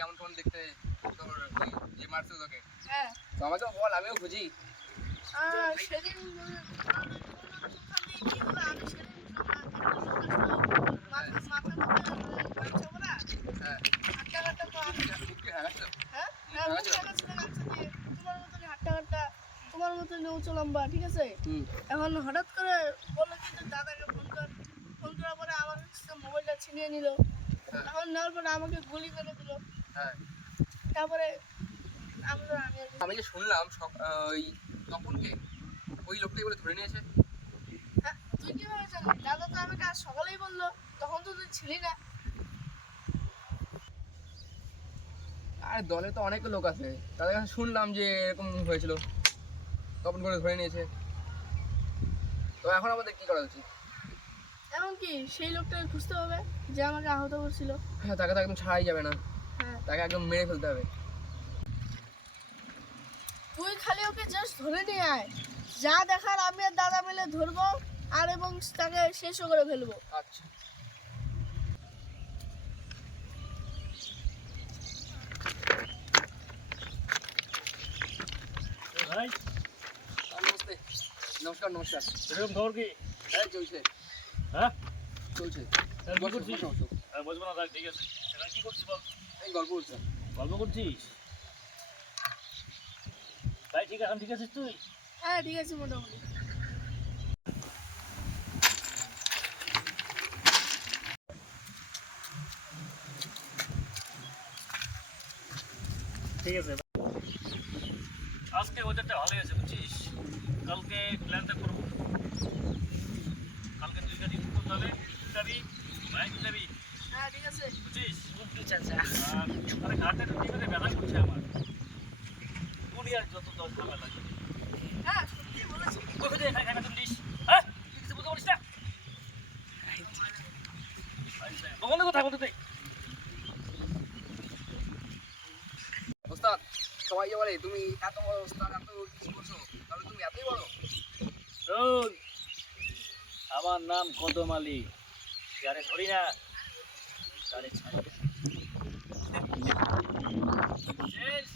কেমন কেমন দেখতে তোর ওই যে মারছে তোকে? হ্যাঁ তো আমাকে বল, আমিও খুঁজি। সেদিন ওখান থেকে কি হলো আমি সেদিন মাথার মধ্যে গামছা পরা হ্যাঁ হাট্টা কাট্টা তো আমি মুখে হাগাচ্ছ? হ্যাঁ হ্যাঁ মুখে লাগাচ্ছিল গামছা দিয়ে তোমার মতনই হাট্টা কাট্টা তোমার মতনই উঁচু লম্বা ঠিক আছে এখন হঠাৎ করে বললো কি তোর দাদাকে ফোন কর ফোন করার পরে আমার কাছে মোবাইলটা ছিনিয়ে নিল এখন নেওয়ার পরে আমাকে গুলি করে দিল হ্যাঁ তারপরে আমি আমি যে শুনলাম ওই তপনকে ওই লোকটাই বলে ধরে নিয়েছে। হ্যাঁ তুই কিভাবে জানলি দাদা তো আমাকে আজ সকালেই বললো তখন তো তুই ছিলি না আর দলে তো অনেক লোক আছে, তাদের কাছে শুনলাম যে এরকম হয়েছিল, তপন করে ধরে নিয়েছে। তো এখন আমাদের কি করা উচিত? এমনকি সেই লোকটাকে খুঁজতে হবে যে আমাকে আহত করছিল হ্যাঁ, তাকে তো একদম ছাড়াই যাবে না, হ্যাঁ তাকে একদম মেরে ফেলতে হবে। তুই খালি ওকে জাস্ট ধরে নিয়ে আয় যা দেখার আমি আর দাদা মিলে ধরবো আর এবং তাকে শেষও করে ফেলবো আচ্ছা ভাই নমস্তে। নমস্কার নমস্কার। এরকম খবর কি? হ্যাঁ চলছে, হ্যাঁ চলছে। কি বসো, করছিস? বসো, বসো। হ্যাঁ বসবো না, থাক, ঠিক আছে। এখন কি করছিস বল? এই গল্প করছো? গল্প করছিস? ভাই ঠিক এখন ঠিক আছিস তুই? হ্যাঁ ঠিক আছে মোটামুটি ঠিক আছে। আজকে ওয়েদারটা ভালোই আছে বুঝছিস, কালকে প্ল্যানটা করবো। কালকে তুই গাড়ি করবো, তাহলে যাবি বাইক যাবি হ্যাঁ ঠিক আছে বুঝছিস। আরে ঘাটের দিকে ব্যথা করছে আমার, দুনিয়ার যত দশ ঝামেলা লাগে। হ্যাঁ সত্যি বলেছি কোথায় দিয়ে খাই খাই তুলিস? হ্যাঁ তুই কিছু বুঝতে পারিস না? ভগবানের কথা বলতে দে। ওস্তাদ, সবাই যে বলে তুমি এত বড় ওস্তাদ, এত কিছু করছো, তাহলে তুমি এতই বড়? শোন, আমার নাম কদম আলী, যারে ধরি না তারে ছাড়ি না। শেষ।